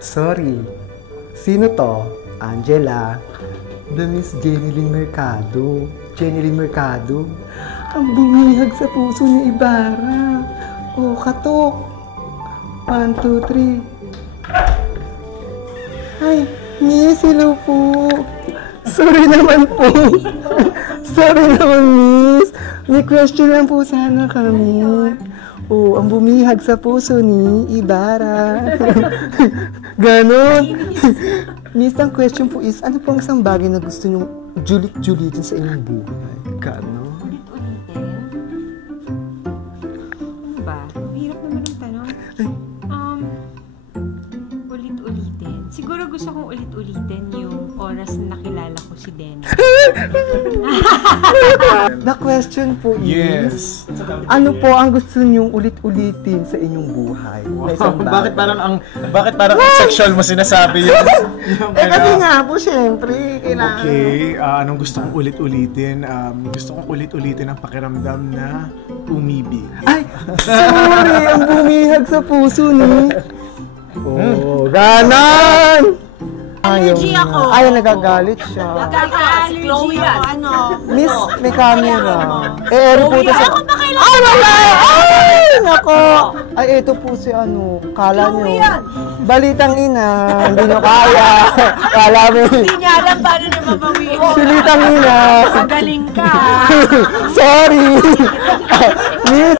Sorry. Sino to? Angela. The Miss Jenilyn Mercado. Jenilyn Mercado. Ang bumihag sa puso ni Ibarra. Oh, katok. 1, 2, 3. Ay, Miss, hello po. Sorry naman po. Sorry naman, Miss. May question lang po sana kami. Oh, ang bumihag sa puso ni Ibarra. Ganon. Miss, ang question po is, ano pong isang bagay na gusto nyong julit-julitin sa inyong buhay? Ganon. Ano ba? Hirap naman ang tanong. Ulit-ulitin. Siguro gusto kong ulit-ulitin yung oras na nakilala ko si Dennis. The question po is, Yes. ano po ang gusto nyong ulit-ulitin sa inyong buhay? Na isang bagay? Bakit parang ang sexual mo sinasabi yung Kasi nga po, syempre, kailangan. Okay, anong gusto kong ulit-ulitin? Gusto kong ulit-ulitin ang pakiramdam na umibig. Ay, sorry, ang bumihag sa puso ni. Oh, ganon! Allergy ako. Ay, nagagalit siya. Nagkaka-allergy ako, ano. Miss, may camera. Eri po ito sa... Ako ba kailangan? Ay, wala! Ay, nako! Ay, ito po si ano, kala nyo. Balitang ina, hindi nyo kaya. Kala mo. Hindi niya alam paano niya mabawiin. Silitang ina. Magaling ka. Sorry. Miss,